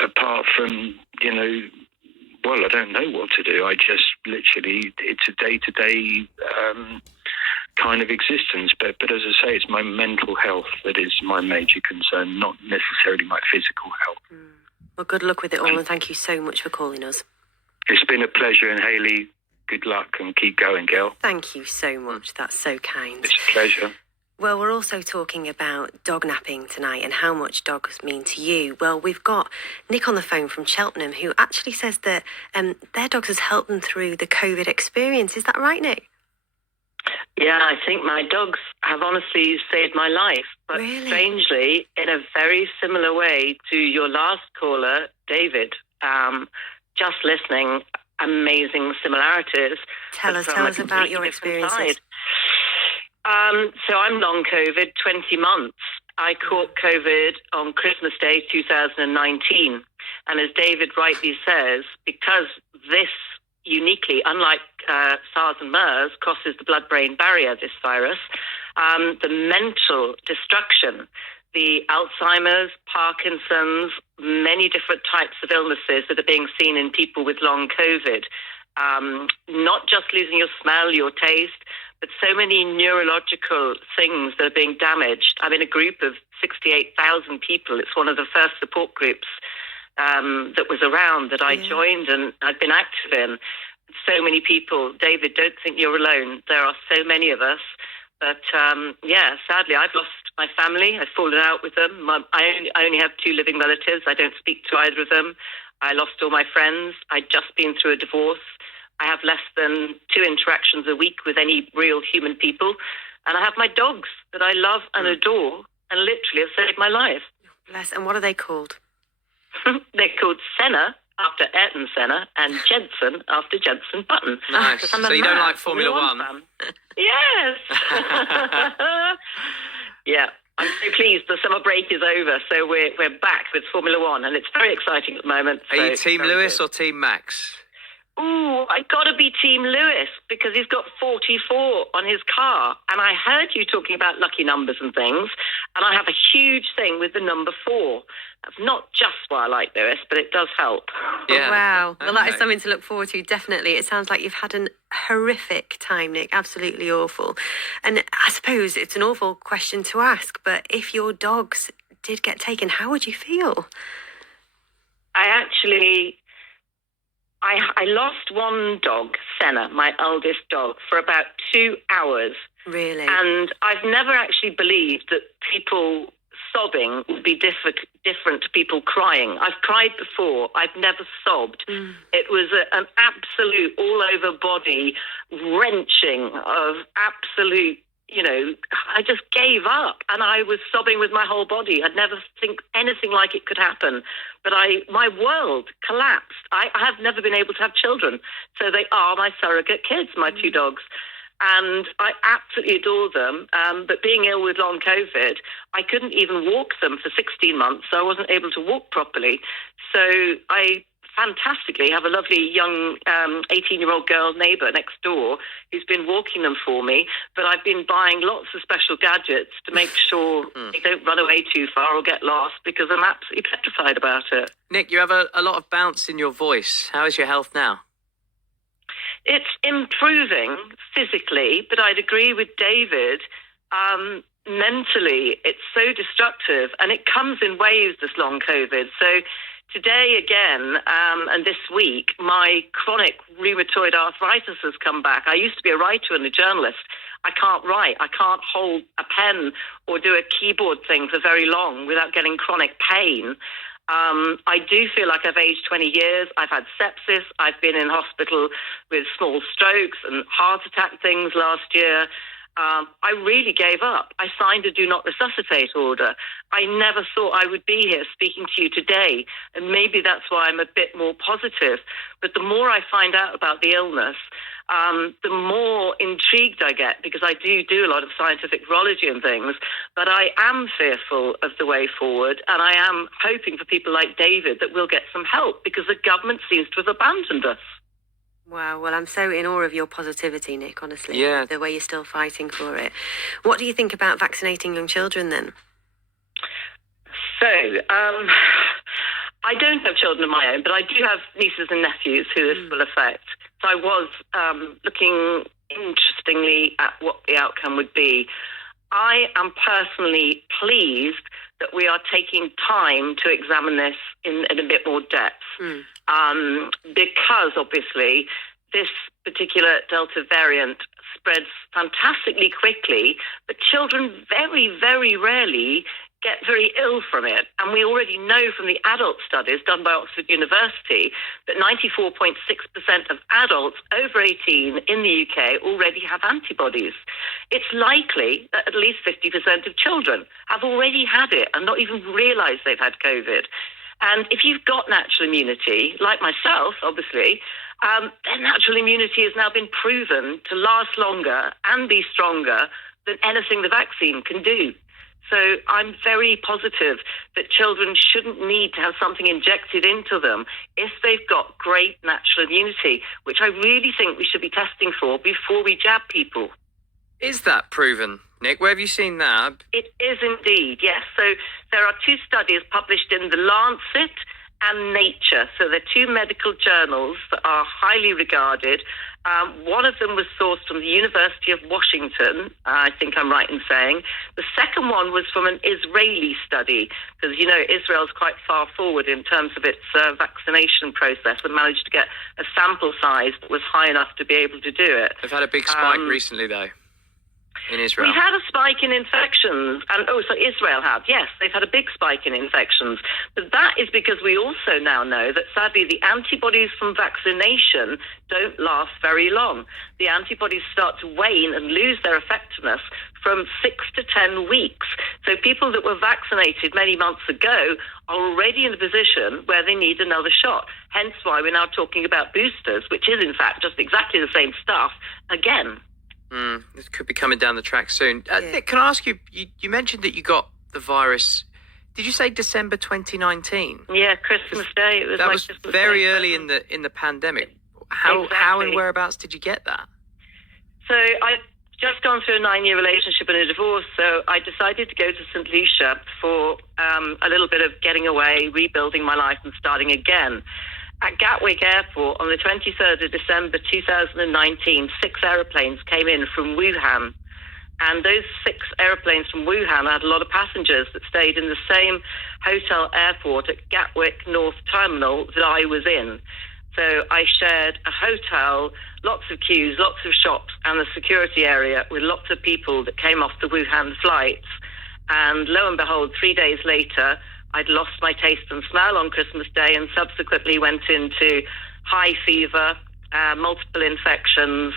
apart from, well, I don't know what to do. I just literally, it's a day-to-day kind of existence. But as I say, it's my mental health that is my major concern, not necessarily my physical health. Well, good luck with it all, and thank you so much for calling us. It's been a pleasure, and Hayley, good luck and keep going, girl. Thank you so much. That's so kind. It's a pleasure. Well, we're also talking about dog napping tonight and how much dogs mean to you. Well, we've got Nick on the phone from Cheltenham who actually says that their dogs has helped them through the COVID experience. Is that right, Nick? Yeah, I think my dogs have honestly saved my life. But Really? Strangely, in a very similar way to your last caller, David, just listening, amazing similarities. Tell us about your experiences. So I'm long COVID, 20 months. I caught COVID on Christmas Day 2019. And as David rightly says, because this uniquely, unlike SARS and MERS, crosses the blood-brain barrier, this virus, the mental destruction, the Alzheimer's, Parkinson's, many different types of illnesses that are being seen in people with long COVID, not just losing your smell, your taste, but so many neurological things that are being damaged. I'm in a group of 68,000 people. It's one of the first support groups that was around that I joined and I've been active in. So many people. David, don't think you're alone. There are so many of us. But sadly, I've lost my family. I've fallen out with them. I only have 2 living relatives. I don't speak to either of them. I lost all my friends. I'd just been through a divorce. I have less than 2 interactions a week with any real human people. And I have my dogs that I love and adore and literally have saved my life. Bless. And what are they called? They're called Senna, after Ayrton Senna, and Jensen, after Jensen Button. Nice. So you don't like Formula One? Yes. Yeah. I'm so pleased the summer break is over, so we're back with Formula One, and it's very exciting at the moment. Are you Team Lewis or Team Max? Ooh, I got to be Team Lewis because he's got 44 on his car. And I heard you talking about lucky numbers and things, and I have a huge thing with the number 4. That's not just why I like Lewis, but it does help. Yeah. Wow. Well, that is something to look forward to, definitely. It sounds like you've had an horrific time, Nick. Absolutely awful. And I suppose it's an awful question to ask, but if your dogs did get taken, how would you feel? I lost one dog, Senna, my eldest dog, for about 2 hours. Really? And I've never actually believed that people sobbing would be different to people crying. I've cried before. I've never sobbed. It was an absolute all-over body wrenching of absolute, I just gave up and I was sobbing with my whole body. I'd never think anything like it could happen. But my world collapsed. I have never been able to have children. So they are my surrogate kids, my 2 dogs. And I absolutely adore them. But being ill with long COVID, I couldn't even walk them for 16 months. So I wasn't able to walk properly. So I fantastically have a lovely young 18-year-old girl neighbour next door who's been walking them for me, but I've been buying lots of special gadgets to make sure they don't run away too far or get lost because I'm absolutely petrified about it. Nick, you have a lot of bounce in your voice. How is your health now? It's improving physically, but I'd agree with David. Mentally, it's so destructive, and it comes in waves, this long COVID. So today again, and this week, my chronic rheumatoid arthritis has come back. I used to be a writer and a journalist. I can't write. I can't hold a pen or do a keyboard thing for very long without getting chronic pain. I do feel like I've aged 20 years. I've had sepsis. I've been in hospital with small strokes and heart attack things last year. I really gave up. I signed a do not resuscitate order. I never thought I would be here speaking to you today, and maybe that's why I'm a bit more positive. But the more I find out about the illness, the more intrigued I get, because I do a lot of scientific virology and things, but I am fearful of the way forward, and I am hoping for people like David that we'll get some help, because the government seems to have abandoned us. Wow, well, I'm so in awe of your positivity, Nick, honestly. Yeah. The way you're still fighting for it. What do you think about vaccinating young children then? So, I I don't have children of my own, but I do have nieces and nephews who this will affect. So I was looking interestingly at what the outcome would be. I am personally pleased that we are taking time to examine this in a bit more depth, because obviously this particular Delta variant spreads fantastically quickly, but children very, very rarely get very ill from it. And we already know from the adult studies done by Oxford University that 94.6% of adults over 18 in the UK already have antibodies. It's likely that at least 50% of children have already had it and not even realised they've had COVID. And if you've got natural immunity, like myself, obviously, then natural immunity has now been proven to last longer and be stronger than anything the vaccine can do. So I'm very positive that children shouldn't need to have something injected into them if they've got great natural immunity, which I really think we should be testing for before we jab people. Is that proven, Nick? Where have you seen that? It is indeed, yes. So there are 2 studies published in The Lancet and Nature. So they're 2 medical journals that are highly regarded. One of them was sourced from the University of Washington, I think I'm right in saying. The second one was from an Israeli study, because, you know, Israel's quite far forward in terms of its vaccination process and managed to get a sample size that was high enough to be able to do it. They've had a big spike recently, though, in Israel. We've had a spike in infections, and so Israel have. Yes, they've had a big spike in infections, but that is because we also now know that sadly the antibodies from vaccination don't last very long. The antibodies start to wane and lose their effectiveness from 6 to 10 weeks. So people that were vaccinated many months ago are already in a position where they need another shot. Hence why we're now talking about boosters, which is in fact just exactly the same stuff again. This could be coming down the track soon. Nick, can I ask you, you mentioned that you got the virus, did you say December 2019? Yeah, Christmas Day. It was that was very early in the pandemic. How and whereabouts did you get that? So I'd just gone through a 9-year relationship and a divorce, so I decided to go to St. Lucia for a little bit of getting away, rebuilding my life and starting again. At Gatwick Airport on the 23rd of December 2019, 6 aeroplanes came in from Wuhan. And those 6 aeroplanes from Wuhan had a lot of passengers that stayed in the same hotel airport at Gatwick North Terminal that I was in. So I shared a hotel, lots of queues, lots of shops, and a security area with lots of people that came off the Wuhan flights. And lo and behold, 3 days later, I'd lost my taste and smell on Christmas Day and subsequently went into high fever, multiple infections,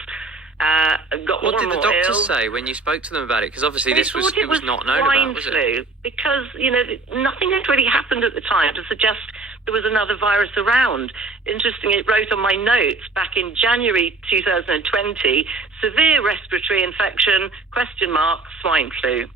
got what more and did the more doctors ill. say when you spoke to them about it? Because obviously They thought it was not known about, was swine it? flu, because, you know, nothing had really happened at the time to suggest there was another virus around. Interestingly, it wrote on my notes back in January 2020, severe respiratory infection, swine flu.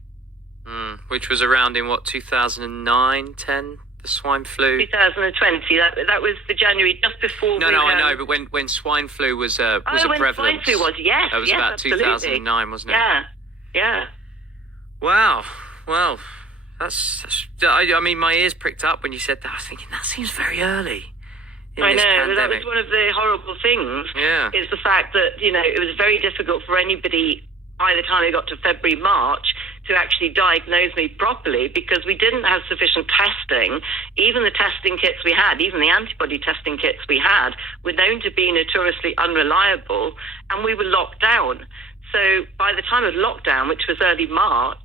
Which was around in, 2009, 10, the swine flu? 2020, that was the January just before. No, I know, but when swine flu was a when prevalence. swine flu was, yes. That was yes, about absolutely. 2009, wasn't it? Yeah. Wow. Well, that's I mean, my ears pricked up when you said that. I was thinking, that seems very early in I this know, pandemic. that was one of the horrible things, is the fact that, you know, it was very difficult for anybody by the time it got to February, March, to actually diagnose me properly because we didn't have sufficient testing. Even the testing kits we had, even the antibody testing kits we had, were known to be notoriously unreliable, and we were locked down. So by the time of lockdown, which was early March,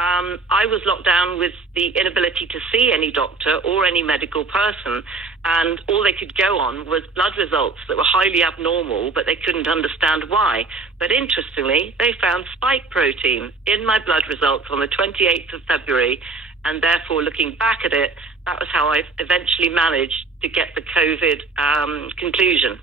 I was locked down with the inability to see any doctor or any medical person, and all they could go on was blood results that were highly abnormal, but they couldn't understand why. But interestingly, they found spike protein in my blood results on the 28th of February, and therefore, looking back at it, that was how I eventually managed to get the COVID conclusion.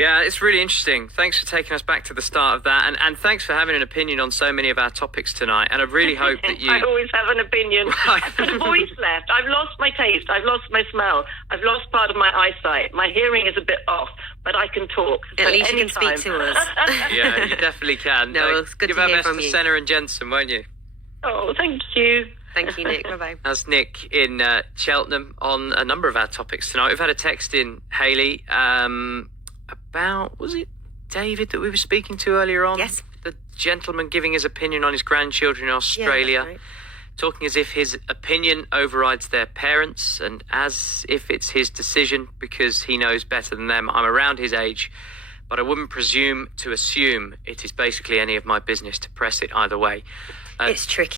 Yeah, it's really interesting. Thanks for taking us back to the start of that, and thanks for having an opinion on so many of our topics tonight. And I really hope that you... I always have an opinion. Right. I've got a voice left. I've lost my taste. I've lost my smell. I've lost part of my eyesight. My hearing is a bit off, but I can talk. At least you can speak to us. Yeah, you definitely can. No, it's good Give to our hear best from to you. Senna and Jensen, won't you? Oh, thank you. Thank you, Nick. Bye-bye. That's Nick in Cheltenham on a number of our topics tonight. We've had a text in, Hayley, about, was it David that we were speaking to earlier on? Yes. The gentleman giving his opinion on his grandchildren in Australia. Yeah, that's right. Talking as if his opinion overrides their parents and as if it's his decision because he knows better than them. I'm around his age, but I wouldn't presume to assume it is basically any of my business to press it either way. It's tricky.